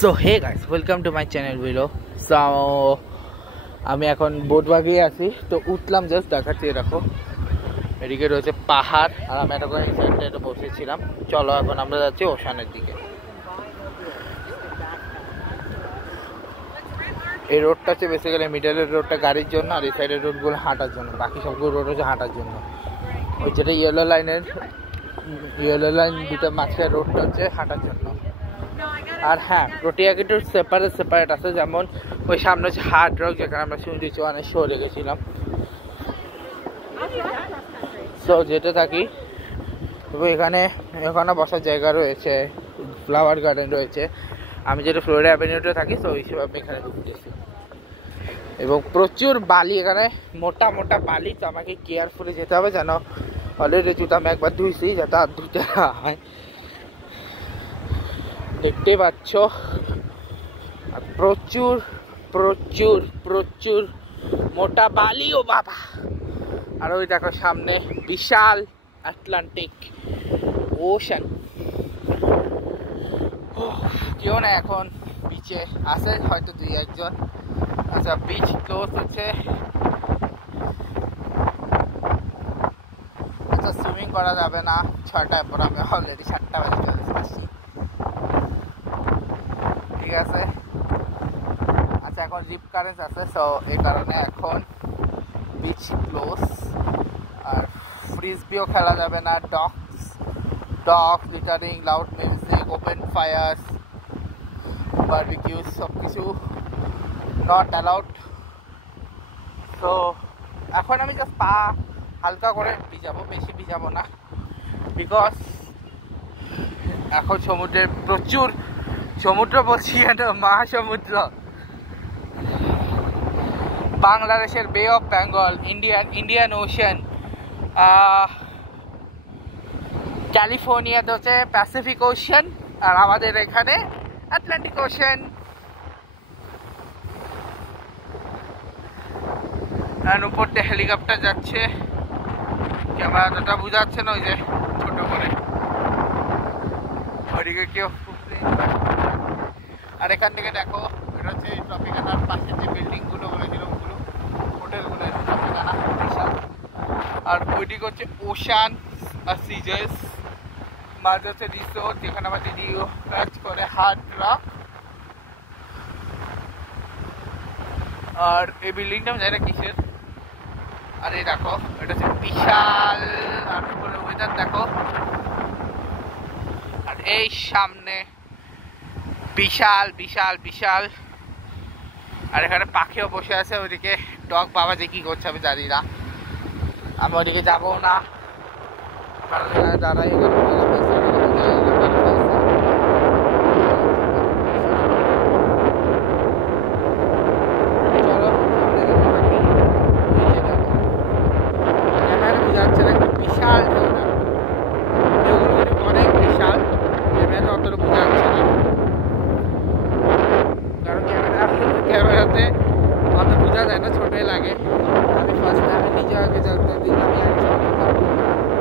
So hey guys, welcome to my channel video. So আমি এখন বোটবাগে আছি, তো উঠলাম, জাস্ট দেখাচ্ছি। দেখো এদিকে রয়েছে পাহাড়, আর আমি এখন এই সাইডটা বসেছিলাম। চলো এখন আমরা যাচ্ছি ওশানের দিকে। এই রোডটা হচ্ছে বেসিক্যালি মিডলের রোডটা গাড়ির জন্য, আর এই সাইডের রোডগুলো হাঁটার জন্য। বাকি সবগুলো রোড হচ্ছে হাঁটার জন্য। ওই যেটা ইয়েলো লাইন দুটো মাঝখানে রোডটা হচ্ছে হাঁটার জন্য। আর হ্যাঁ, প্রোটিয়াকে একটু সেপারেট আছে, যেমন ওই সামনে হচ্ছে হার্ড রক, যেখানে আমরা সুন্দরী অনেক শো রেখেছিলাম। সো যেতে থাকি। তবে এখানে বসার জায়গা রয়েছে, ফ্লাওয়ার গার্ডেন রয়েছে। আমি যেটা ফ্লোরিডা অ্যাভিনিউতে থাকি, তো ওই হিসেবে আমি এখানে ঢুকতেছি। এবং প্রচুর বালি, এখানে মোটা মোটা বালি, তো আমাকে কেয়ারফুলি যেতে হবে, যেন অলরেডি জুতা আমি একবার ধুইছি, যাতে আর ধুতে না হয়। দেখতে পাচ্ছ প্রচুর প্রচুর প্রচুর মোটা বালি, ও বাবা। আর ওই দেখো সামনে বিশাল আটলান্টিক ওশান। কেউ না এখন বিচে আছে, হয়তো দুই একজন। আচ্ছা, বিচ ক্লোজ হচ্ছে। আচ্ছা, সুইমিং করা যাবে না 6টার পর, আমি অলরেডি 7টা বাজে চলে আসছি। ঠিক আছে, আচ্ছা এখন রিপ কারেন্ট আছে, সো এই কারণে এখন বিচ ক্লোজ। আর ফ্রিজবিও খেলা যাবে না, dog littering, loud music, open fire, barbecues সব কিছু নট অ্যালাউড। সো এখন আমি জাস্ট পা হালকা করে ভিজাবো, বেশি ভিজাবো না, বিকজ এখন সমুদ্রের প্রচুর, সমুদ্র বলছি এটা মহাসমুদ্র, বাংলাদেশের বে অফ বেঙ্গল, ইন্ডিয়ান ওশান, ক্যালিফোর্নিয়াতে হচ্ছে প্যাসিফিক ওশান, আর আমাদের এখানে আটলান্টিক ওশান। আর উপর দিয়ে হেলিকপ্টার যাচ্ছে, ক্যামেরাটা বোঝাচ্ছে না, ওই যে ছোট করে ওইদিকে কেউ। আর এখান থেকে দেখো, এটা হচ্ছে ট্রপিকানার পাশে যে বিল্ডিংগুলো বলেছিল, ওগুলো হোটেলগুলো ট্রপিকানা বিশাল। আর ওইদিকে হচ্ছে ওশান আর সিজার্স, মাঝে হচ্ছে রিসোর্ট, যেখানে আমার দিদিও কাজ করে, হার্ড রক। আর এই বিল্ডিংটা আমি জানি না কিসের। আর এই দেখো, এটা হচ্ছে বিশাল। আর বলে ওয়েদার দেখো, আর এই সামনে বিশাল বিশাল বিশাল। আর এখানে পাখিও বসে আছে, ওইদিকে ডগ বাবা যে কি করছে আমি জানি না, আমি ওইদিকে যাবো না, কারণ দাঁড়াই বিশাল ঢেউগুলো কিন্তু অনেক বিশাল, ক্যামেরাতে অতটা বোঝা যাচ্ছে না, কারণ ক্যামেরাতে অত বোঝা যায় না, ছোটোই লাগে। আমি ফার্স্ট টাইম নিজে আগে জানতে দিলাম,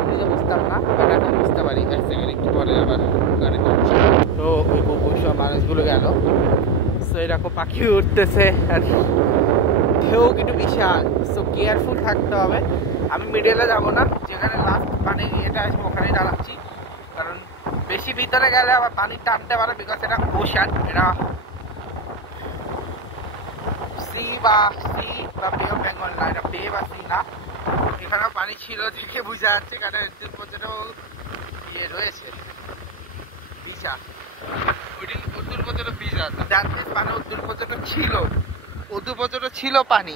নিজে বুঝতাম না, বাট এখন বুঝতে পারি। এক সেকেন্ড একটু পরে আবার গাড়ি করছি, তো ওই সব মানুষগুলো গেল। সো এরকম পাখি উঠতেছে, আর ঢেউ কিন্তু বিশাল, সো কেয়ারফুল থাকতে হবে। আমি মিডলে যাবো না, যেখানে লাস্ট পানি এটা আসবো ওখানেই দাঁড়াচ্ছি, কারণ বেশি ভিতরে গেলে আবার পানি টানতে পারে, বিকজ এটা ওশান, এটা সি বা বে অফ বেঙ্গল না, এটা বে বা সি না। এখানেও পানি ছিল দেখে বোঝা যাচ্ছে, কারণ উত্তর পর্যন্ত ইয়ে রয়েছে বিশাল, উত্তর পর্যন্ত বিশাল পানি উত্তর পর্যন্ত ছিল, উত্তর পর্যন্ত ছিল পানি।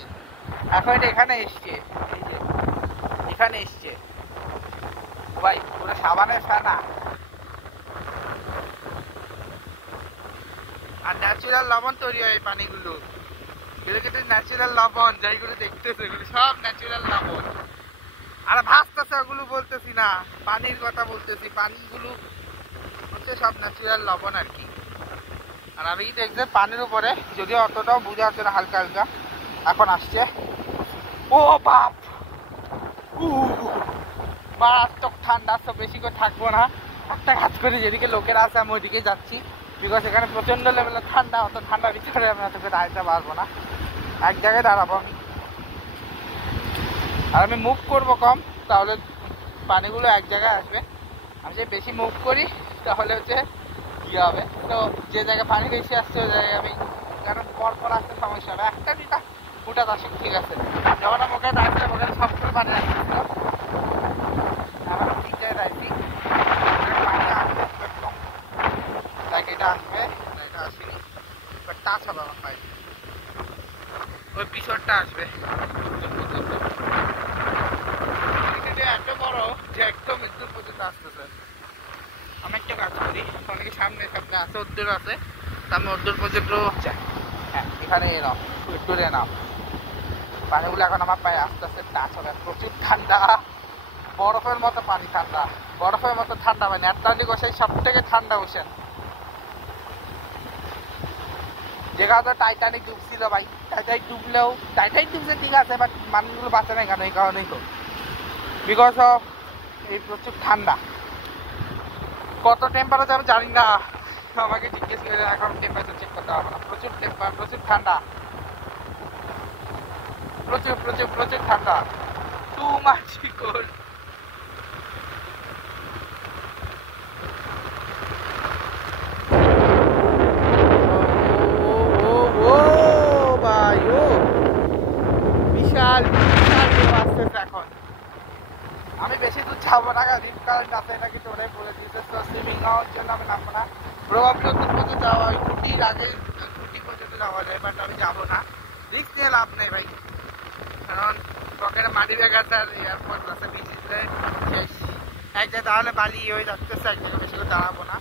এখন এটা এখানে এসছে, এখানে এসছে ভাই, পুরো সাবানের ফেনা। আর ন্যাচারাল লবণ তৈরি হয় এই পানিগুলো, এগুলো কিন্তু ন্যাচারাল লবণ, যেগুলো দেখতেছে এগুলো সব ন্যাচারাল লবণ। আর ভাসতেছে ওগুলো বলতেছি না, পানির কথা বলতেছি, পানিগুলো হচ্ছে সব ন্যাচারাল লবণ আর কি। আর আমি দেখছি পানির উপরে, যদিও অতটাও বোঝা যাচ্ছে না, হালকা হালকা এখন আসছে। ও বাপ, মারাত্মক ঠান্ডা, তো বেশি করে থাকবো না, একটা কাজ করে যেদিকে লোকেরা আছে আমি ওইদিকে যাচ্ছি। বিকজ এখানে প্রচণ্ড লেভেলের ঠান্ডা, অত ঠান্ডার ভিতরে আমরা তোকে দাঁড়াতে পারবো না, এক জায়গায় দাঁড়াবো আমি। আর আমি মুভ করবো কম, তাহলে পানিগুলো এক জায়গায় আসবে। আমি যদি বেশি মুভ করি তাহলে হচ্ছে কী হবে, তো যে জায়গায় পানি বেশি আসছে ওই জায়গায় আমি, কারণ পরপর আসতে সমস্যা হবে, একটা দুটা ফুটাত আসুক ঠিক আছে। যখন আমি ওখানে দাঁড়িয়ে ওখানে সব করে পানি আসছিল, আমার ঠিক জায়গায় দাঁড়িয়েছি, পানি আসবে একদম, লাইক এটা আসবে, এটা আসেনি, বাট টাচ হবে আমার পায়ে, ওই পিছনটা আসবে এত বড় যে একদম দূর পর্যন্ত আসতেছে। আমি একটা কাজ করি, অনেকে সামনে সামনে আছে, উদ্দূর আছে, আমি উদ্দূর পর্যন্ত যাই। হ্যাঁ এখানে নাও, উদ্দূরে নাও, পানিগুলো এখন আমার পায়ে আস্তে আস্তে টাচ হবে। প্রচুর ঠান্ডা, বরফের মতো পানি, ঠান্ডা বরফের মতো ঠান্ডা পানি। আটলান্টিক ওশান সব থেকে ঠান্ডা ওশান। যেখানে তো টাইটানিক ডুবছিল ভাই, টাইটানিক ডুবলেও, টাইটানিক ডুবছে ঠিক আছে, বাট মানুষগুলো বাঁচে না কেন? এই কারণেই তো, বিকজ অফ এই প্রচুর ঠান্ডা। কত টেম্পারেচার আমি জানি না, আমাকে জিজ্ঞেস করে এখন টেম্পারেচার চেক করতে হবে না। প্রচুর প্রচুর ঠান্ডা, প্রচুর প্রচুর প্রচুর ঠান্ডা, টু মাচ কোল্ড। বিশাল বিশাল ঢেউ আসতেছে এখন। আমি বেশি দূর যাবো না, রিপ কারেন্ট আছে, এটা কিন্তু ওরাই বলে দিয়েছে, তো সুইমিং নেওয়ার জন্য আমি নামবো না। প্রভাবলি ওদের পর্যন্ত যাওয়া হয়, খুঁটির আগে খুঁটি পর্যন্ত যাওয়া যায়, বাট আমি যাবো না, রিস্ক নিয়ে লাভ নেই ভাই। কারণ পকেটে মাটি ব্যাগ আছে আর এয়ারপোর্ট আছে, বিচিতে শেষ। এক জায়গায় তাহলে বালি হয়ে যাচ্ছে, এক জায়গায় বেশি করে দাঁড়াবো না,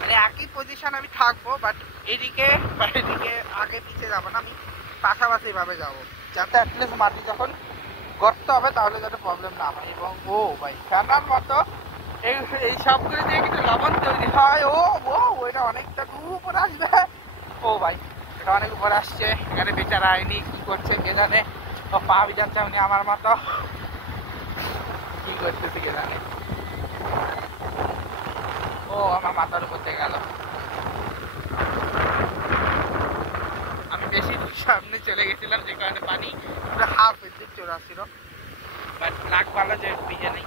মানে একই পজিশন আমি থাকবো, বাট এদিকে বা এদিকে আগে পিছিয়ে যাবো না, আমি পাশাপাশি ভাবে যাবো, যাতে অ্যাটলিস্ট মাটি যখন গর্ত হবে তাহলে যাতে প্রবলেম না হয়। এবং ও ভাই ফ্যানার মতো এই সবগুলো দিয়ে কিন্তু লবণ তৈরি হয়। ও ও ওইটা অনেকটা দূর উপরে আসবে। ও ভাই এটা অনেক উপরে আসছে, এখানে বেচারা আইনি কি করছে কে জানে, ও পা ভিজাচ্ছে উনি আমার মতো, কি করতেছে কে জানে। ও আমার মাথার উপর থেকে গেল, আমি বেশি সামনে চলে গেছিলাম যে কারণে পানি পুরো হাফ এদিক চলে আসছিল, বাট লাগ ভালো যে ভিজে নেই,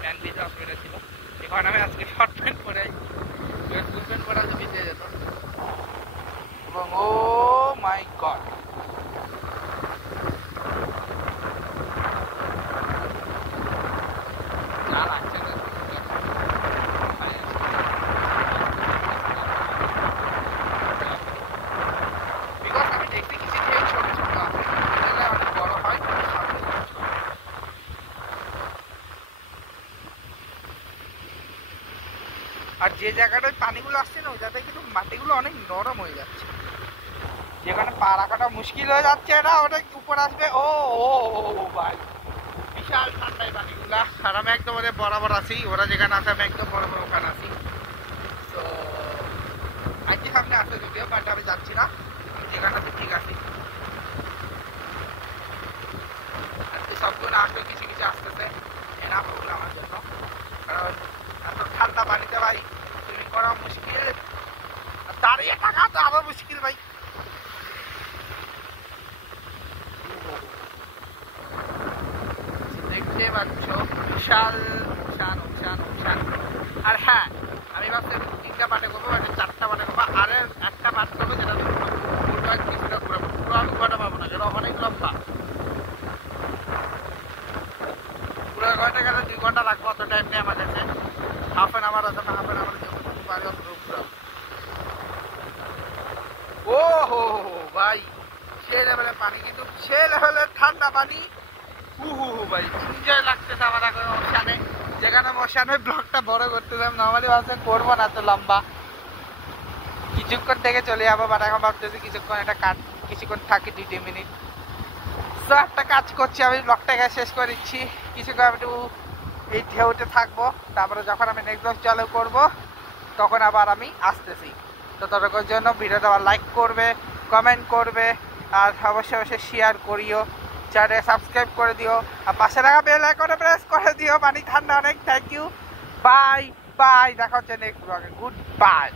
প্যান্ট ভিজে অসুবিধা ছিল। যে কারণে আমি আজকে শর্ট প্যান্ট পরে, ফুল প্যান্ট পরে আজকে ভিজে যেত। এবং ও মাই গড, যা লাগছে না বিকজ আমি দেখতে কিছু ঢেউ ছোট ছোট আছে, অনেক বড় হয়। আর যে জায়গাটায় পানিগুলো আসছে না ওই জায়গায় কিন্তু মাটিগুলো অনেক নরম হয়ে যাচ্ছে, যেখানে পা রাখাটা মুশকিল হয়ে যাচ্ছে, এটা অনেক উপর আসবে। ও ও ভাই বিশাল ঠান্ডায় পানিগুলা, আর আমি একদম ওদের বরাবর আছি, ওরা যেখানে আছে আমি একদম বরাবর ওখানে আছি। তো আজকে সামনে আসে যদিও, বাট আমি যাচ্ছি না, যেখানে আছে ঠিক আছে। আজকে সবগুলো আসবে, কিছু কিছু আসতেছে, এনা প্রবলেম আমার জন্য, কারণ এত ঠান্ডা পানিতে ভাই সুইমিং করা মুশকিল, দাঁড়িয়ে থাকা তো আরো মুশকিল ভাই। দেখতে পাচ্ছ বিশাল উঠান উঠান উঠান। আর হ্যাঁ আমি ভাবছি 3টা পার্টে করবো, 4টা পার্টে করবো, আর একটা পার্ট করবো যেটা কিছুটা ঘুরাবো, পুরো আমি ঘোরাতে পারবো না, যেটা অনেক লম্বা, পুরো ঘন্টা গেলে 2 ঘন্টা লাগবো, অত টাইম নেই আমার কাছে, হাফ অ্যান আওয়ার আছে, হাফ অ্যান আওয়ার যখন পারি অত ঘুরাবো। ও হো ভাই সে লেভেলের পানি, কিন্তু সে লেভেলের ঠান্ডা পানি, ভাই এনজয় লাগতেছে আমার এখন ওশানে, যেখানে ওশানে ব্লগটা বড় করতেছিলাম, নর্মালি ভাবছে করবো না তো লম্বা, কিছুক্ষণ থেকে চলে যাবো, বাট এখন ভাবতেছি কিছুক্ষণ একটা কিছুক্ষণ থাকি 2-3 মিনিট। তো একটা কাজ করছি, আমি ব্লগটাকে শেষ করে দিচ্ছি, কিছুক্ষণ একটু এই ঢেউতে থাকবো, তারপরে যখন আমি নেক্সট ব্লগ চালু করবো তখন আবার আমি আসতেছি। তো ততক্ষণ জন্য ভিডিওটা আবার লাইক করবে, কমেন্ট করবে, আর অবশ্যই অবশ্যই শেয়ার করিও, চ্যানেলে সাবস্ক্রাইব করে দিও, আর পাশে থাকা বেল আইকনে প্রেস করে দিও। পানি ঠান্ডা অনেক, থ্যাংক ইউ, বাই। বাই, দেখা হচ্ছে নেক্সট ব্লগে। Good bye.